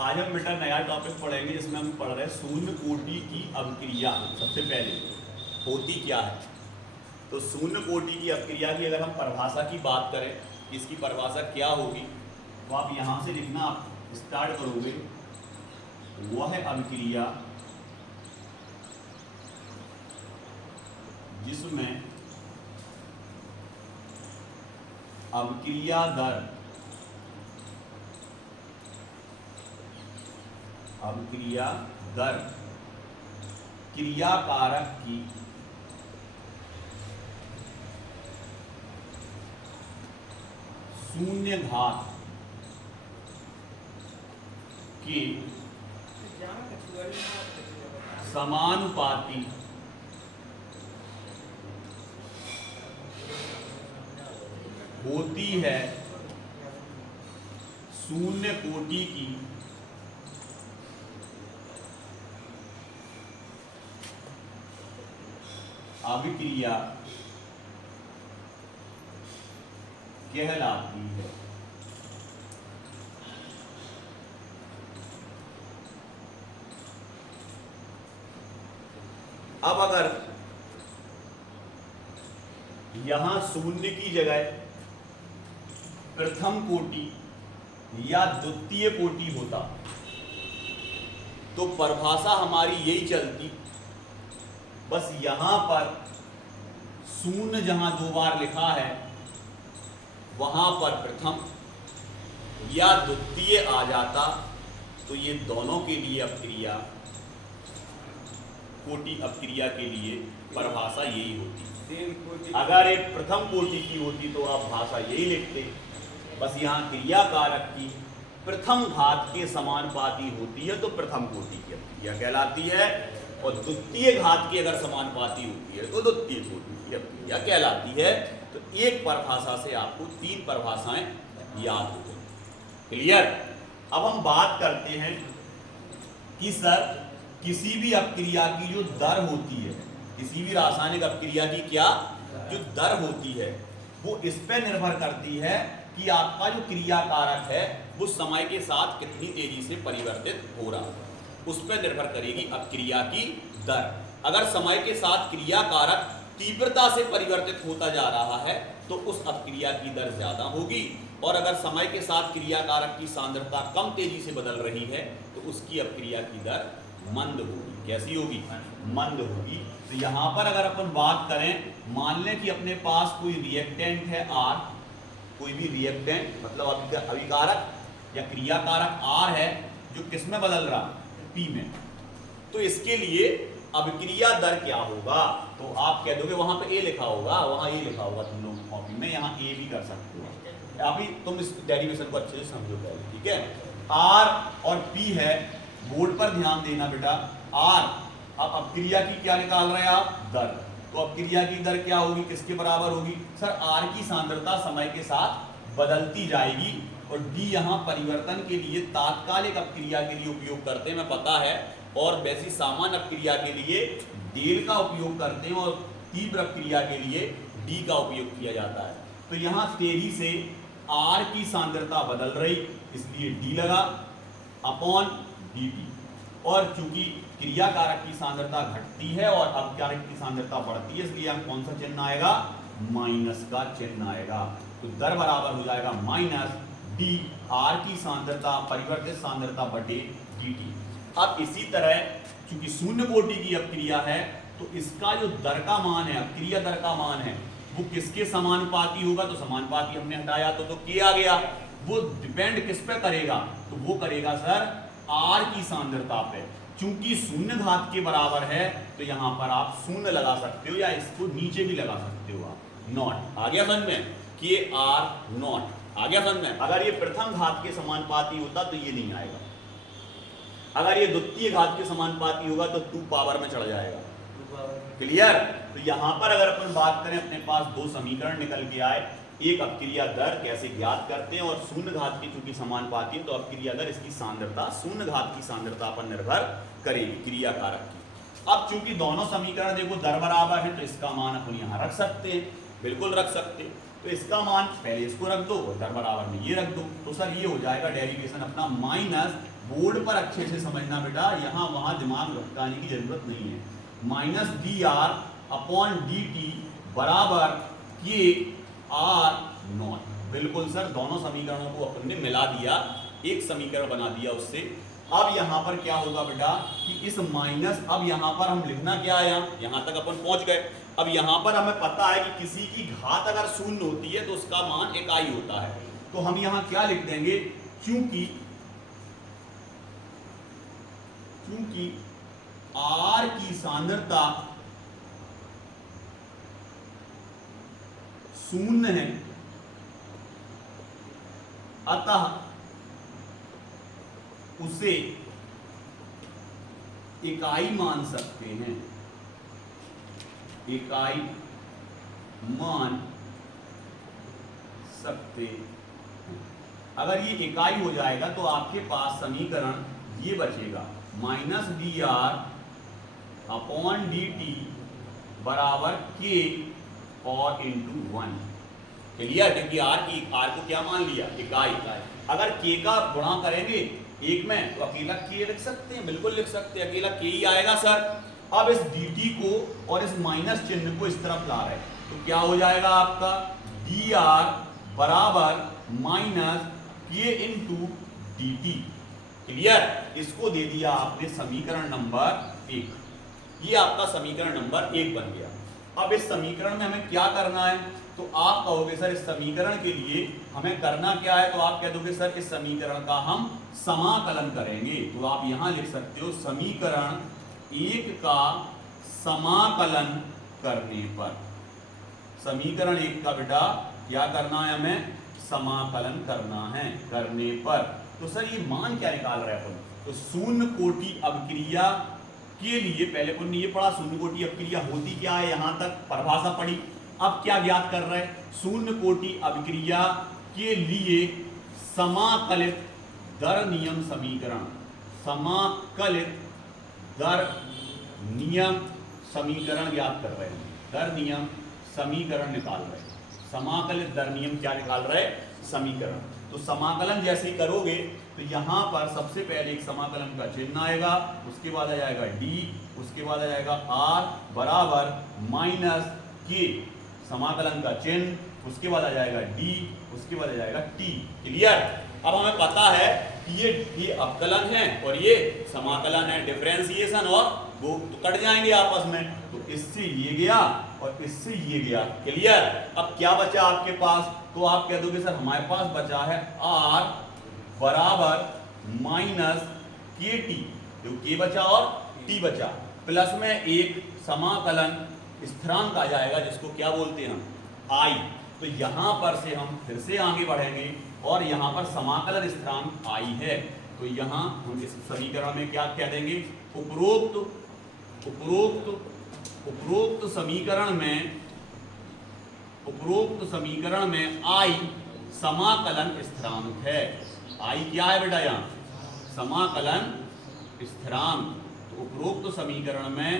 आज हम बेटा नया टॉपिक पढ़ेंगे जिसमें हम पढ़ रहे हैं शून्य कोटि की अभिक्रिया। सबसे पहले होती क्या है, तो शून्य कोटि की अभिक्रिया की अगर हम परिभाषा की बात करें, इसकी परिभाषा क्या होगी, तो आप यहाँ से लिखना आप स्टार्ट करोगे। वह है अभिक्रिया जिसमें अभिक्रिया दर क्रिया कारक की शून्य घात के समानुपाती होती है। शून्य कोटि की अभिक्रिया कहलाती है। अब अगर यहां शून्य की जगह प्रथम कोटि या द्वितीय कोटि होता तो परिभाषा हमारी यही चलती। बस यहां पर शून्य जहां दो बार लिखा है वहां पर प्रथम या द्वितीय आ जाता, तो ये दोनों के लिए अभिक्रिया कोटि अभिक्रिया के लिए परिभाषा यही होती। अगर एक प्रथम कोटि की होती तो आप भाषा यही लिखते। बस यहाँ क्रिया कारक की प्रथम घात के समानुपाती होती है तो प्रथम कोटि की अभिक्रिया कहलाती है, और द्वितीय घात की अगर समानुपाती होती है तो द्वितीय कोटि की अभिक्रिया कहलाती है। तो एक परिभाषा से आपको तीन परिभाषाएं याद हो गई। क्लियर। अब हम बात करते हैं कि सर किसी भी अभिक्रिया की जो दर होती है, किसी भी रासायनिक अभिक्रिया की क्या जो दर होती है वो इस पर निर्भर करती है कि आपका जो क्रिया कारक है वो समय के साथ कितनी तेजी से परिवर्तित हो रहा है, उस पर निर्भर करेगी अभिक्रिया की दर। अगर समय के साथ क्रिया कारक तीव्रता से परिवर्तित होता जा रहा है तो उस अभिक्रिया की दर ज्यादा होगी, और अगर समय के साथ क्रिया कारक की सांद्रता कम तेजी से बदल रही है तो उसकी अभिक्रिया की दर मंद होगी। कैसी होगी? मंद होगी। तो यहाँ पर अगर अपन बात करें, मान लें कि अपने पास कोई रिएक्टेंट है R, कोई भी रिएक्टेंट मतलब अभिकारक या क्रिया कारक R है जो किस में बदल रहा? P में। तो इसके लिए अभिक्रिया दर क्या होगा? तो आप कह दोगे वहां पे A लिखा होगा, वहां A लिखा होगा तुम लोग कॉपी में, यहाँ A भी कर सकते हो। अभी तुम इस डेरिवेशन को अच्छे से समझो पहले, ठीक है। R और P है, बोर्ड पर ध्यान देना बेटा। R, अब अभिक्रिया की क्या निकाल रहे हैं आप? दर। तो अभिक्रिया की दर क्या होगी, किसके बराबर होगी? सर R की सांद्रता समय के साथ बदलती जाएगी, और D यहाँ परिवर्तन के लिए तात्कालिक अभिक्रिया के लिए उपयोग करते हैं, मैं पता है, और वैसी सामान्य अभिक्रिया के लिए डेल का उपयोग करते हैं, और तीव्र अभिक्रिया के लिए D का उपयोग किया जाता है। तो यहाँ तेजी से R की सांद्रता बदल रही, इसलिए D लगा अपॉन dt, और चूंकि क्रिया कारक की सांद्रता घटती है और अभिकारक की सांद्रता बढ़ती है, इसलिए हम कौन सा चिन्ह आएगा? माइनस का चिन्ह आएगा। तो दर बराबर हो जाएगा माइनस d R की सांद्रता परिवर्तित सांद्रता बटे dt। अब इसी तरह चूंकि शून्य कोटि की अभिक्रिया है तो इसका जो दर का मान है, अभिक्रिया दर का मान है, वो किसके समानुपाती होगा? तो समानुपाती हमने हटाया तो K आ गया। वो डिपेंड किस पे करेगा? तो वो करेगा सर R की सांद्रता पे। चूंकि शून्य घात के बराबर है तो यहां पर आप शून्य लगा सकते हो, या इसको नीचे भी लगा सकते हो आप, नॉट। आ गया समझ में कि ये R नॉट आ गया समझ में। अगर ये प्रथम घात के समानुपाती होता तो ये नहीं आएगा, अगर ये द्वितीय घात के समानुपाती होगा तो 2 पावर में चढ़ जाएगा। क्लियर। तो यहां पर अगर अपन बात करें, अपने पास दो समीकरण निकल के आए, एक अभिक्रिया दर कैसे ज्ञात करते हैं, और शून्य घात की चूंकि समानुपाती है तो अभिक्रिया दर इसकी सांद्रता शून्य घात की सांद्रता पर निर्भर करेगी क्रिया कारक की। अब चूंकि दोनों समीकरण देखो दर बराबर है तो इसका मान अपन यहाँ रख सकते हैं, बिल्कुल रख सकते हैं। तो इसका मान पहले इसको रख दो और दर बराबर में ये रख दो, तो सर ये हो जाएगा डेरिवेशन अपना माइनस बोर्ड पर अच्छे से समझना बेटा, यहाँ वहां दिमाग भटकाने की जरूरत नहीं है। Minus D R upon D T बराबर के आर नॉट। बिल्कुल सर, दोनों समीकरणों को अपन ने मिला दिया, एक समीकरण बना दिया उससे। अब यहां पर क्या होगा बेटा कि इस माइनस, अब यहां पर हम लिखना क्या है, यहां तक अपन पहुंच गए। अब यहां पर हमें पता है कि किसी की घात अगर शून्य होती है तो उसका मान इकाई होता है। तो हम यहां क्या लिख देंगे, क्योंकि R की सांद्रता शून्य है, अतः उसे इकाई मान सकते हैं, इकाई मान सकते हैं। अगर ये इकाई हो जाएगा तो आपके पास समीकरण ये बचेगा, minus D R upon D T बराबर के और इंटू 1। क्लियर? क्योंकि आर को क्या मान लिया, इकाई। अगर के का गुणा करेंगे एक में तो अकेला के लिख सकते हैं, बिल्कुल लिख सकते हैं, अकेला के ही आएगा सर। अब इस dt को और इस माइनस चिन्ह को इस तरफ ला रहे हैं तो क्या हो जाएगा आपका, dr बराबर माइनस के इंटू डी टी। क्लियर? इसको दे दिया आपने समीकरण नंबर 1। ये आपका समीकरण नंबर 1 बन गया। अब इस समीकरण में हमें क्या करना है, तो आप कहोगे सर इस समीकरण के लिए हमें करना क्या है, तो आप कह दोगे सर इस समीकरण का हम समाकलन करेंगे। तो आप यहां लिख सकते हो समीकरण 1 का समाकलन करने पर, समीकरण 1 का बेटा क्या करना है, हमें समाकलन करना है, करने पर। तो सर ये मान क्या निकाल रहे हैं अपन, तो शून्य कोटि अभिक्रिया के लिए पहले अपन ने ये पढ़ा शून्य कोटि अभिक्रिया होती क्या है, यहां तक परिभाषा पढ़ी। अब क्या ज्ञात कर रहे हैं, शून्य कोटि अभिक्रिया के लिए समाकलित दर नियम समीकरण, समाकलित दर नियम समीकरण ज्ञात कर रहे हैं, दर नियम समीकरण निकाल रहे हैं। समाकलित दर नियम क्या निकाल रहे हैं, समीकरण। तो समाकलन जैसे ही करोगे तो यहां पर सबसे पहले एक समाकलन का चिन्ह आएगा, उसके बाद आ जाएगा d, उसके बाद आ जाएगा r बराबर माइनस के, समाकलन का चिन्ह, उसके बाद आ जाएगा d, उसके बाद आ जाएगा t। क्लियर? अब हमें पता है कि ये अवकलन है और ये समाकलन है, डिफरेंशिएशन और वो तो कट जाएंगे आपस में, तो इससे ये गया और इससे ये गया। क्लियर? अब क्या बचा आपके पास, तो आप कह दोगे सर हमारे पास बचा है r बराबर माइनस के टी, जो के बचा और t बचा, प्लस में एक समाकलन स्थिरांक आ जाएगा जिसको क्या बोलते हैं हम i। तो यहां पर से हम फिर से आगे बढ़ेंगे और यहां पर समाकलन स्थिरांक i है। तो यहां हम इस समीकरण में क्या कह देंगे, उपरोक्त समीकरण में i समाकलन स्थिरांक है। i क्या है बेटा, यहाँ समाकलन स्थिरांक। तो उपरोक्त समीकरण में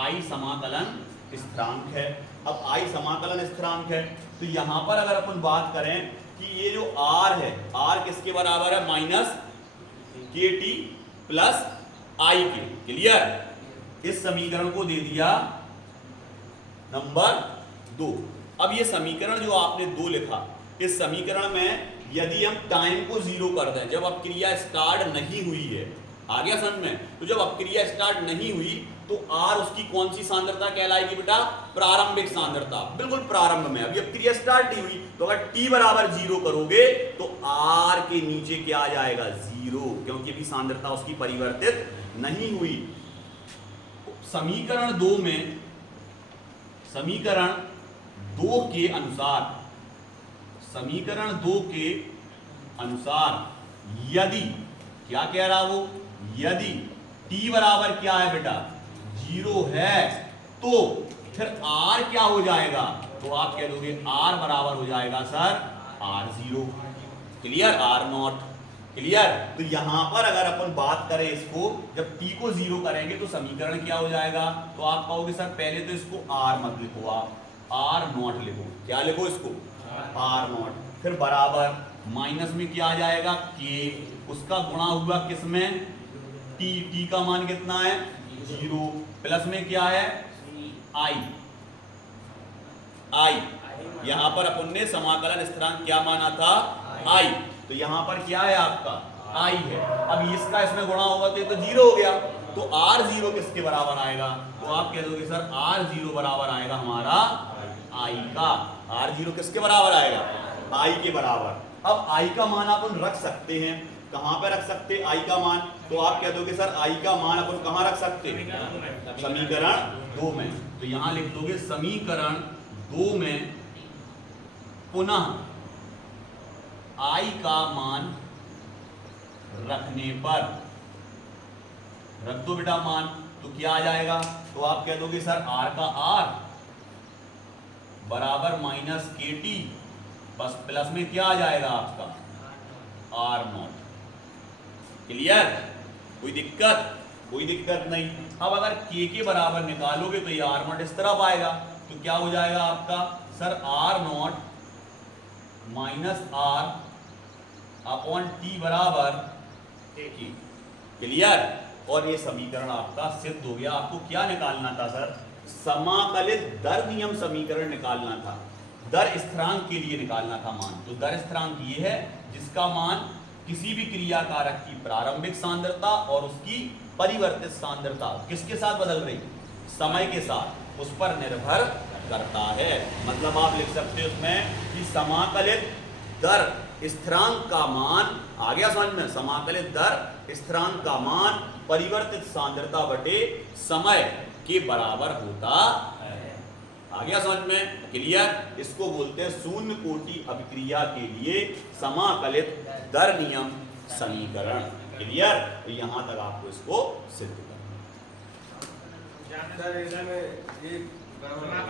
i समाकलन स्थिरांक है। अब i समाकलन स्थिरांक है तो यहां पर अगर अपन बात करें कि ये जो r है, r किसके बराबर है, माइनस के टी प्लस i के। क्लियर? इस समीकरण को दे दिया नंबर 2। अब ये समीकरण जो आपने 2 लिखा, इस समीकरण में यदि हम टाइम को 0 कर दें, जब अब क्रिया स्टार्ट नहीं हुई है, आ गया समझ में, तो जब अब क्रिया स्टार्ट नहीं हुई तो r उसकी कौन सी सांद्रता कहलाएगी बेटा, प्रारंभिक सांद्रता। बिल्कुल प्रारंभ में, अभी अब क्रिया स्टार्ट नहीं हुई, तो अगर t बराबर 0 करोगे तो r के नीचे क्या आ जाएगा, 0, क्योंकि अभी सांद्रता उसकी परिवर्तित नहीं हुई। समीकरण 2 में, समीकरण 2 के अनुसार, समीकरण 2 के अनुसार यदि क्या कह रहा वो, यदि t बराबर क्या है बेटा, 0 है, तो फिर r क्या हो जाएगा, तो आप कह दोगे r बराबर हो जाएगा sir r0। Clear? r0। Clear? तो यहां पर अगर अपन बात करें इसको, जब t को 0 करेंगे तो समीकरण क्या हो जाएगा, तो आप कहोगे सर पहले तो इसको r मत लिखो, आप r0 लिखो। क्या लिखो इसको, r0, फिर बराबर माइनस में क्या आ जाएगा के, उसका गुणा हुआ किसमें टी, टी का मान कितना है 0, प्लस में क्या है आई, आई यहां पर अपन ने समाकलन स्थिरांक क्या माना था आई, तो यहां पर क्या है आपका आई है। अब इसका इसमें गुणा होगा तो ये तो 0 हो गया, तो r0 किसके बराबर आएगा, तो आप कह दोगे सर r0 बराबर आएगा हमारा आई का, r0 किसके बराबर आएगा आई के बराबर। अब आई का मान अपन रख सकते हैं, कहां पे रख सकते आई का मान, तो आप कह दोगे सर आई का मान अपन कहां रख सकते हैं समीकरण 2 में, तो यहां लिख दोगे समीकरण 2 में पुनः आई का मान रखने पर, रख दो बेटा मान, तो क्या आ जाएगा, तो आप कह दोगे सर r का r बराबर माइनस के टी, बस प्लस में क्या आ जाएगा आपका r0। क्लियर, कोई दिक्कत, कोई दिक्कत नहीं। अब अगर k के बराबर निकालोगे तो ये r0 इस तरफ आएगा, तो क्या हो जाएगा आपका sir r0 minus r upon T बराबर k। क्लियर, और ये समीकरण आपका सिद्ध हो गया। आपको क्या निकालना था सर, समाकलित दर नियम समीकरण निकालना था, दर स्थिरांक के लिए निकालना था मान। तो दर स्थिरांक ये है जिसका मान किसी भी क्रिया कारक की प्रारंभिक सांद्रता और उसकी परिवर्तित सांद्रता किसके साथ बदल रही, समय के साथ, उस पर निर्भर करता है। मतलब आप लिख सकते हो उसमें कि समाकलित दर स्थिरांक का मान, आ गया समझ में, समाकलित दर स्थिरांक का मान परिवर्तित सांद्रता बटे समय के बराबर होता है। आ गया समझ में, क्लियर। इसको बोलते हैं शून्य कोटि अभिक्रिया के लिए समाकलित दर नियम समीकरण। क्लियर, तो यहां तक आपको इसको सिद्ध करना है।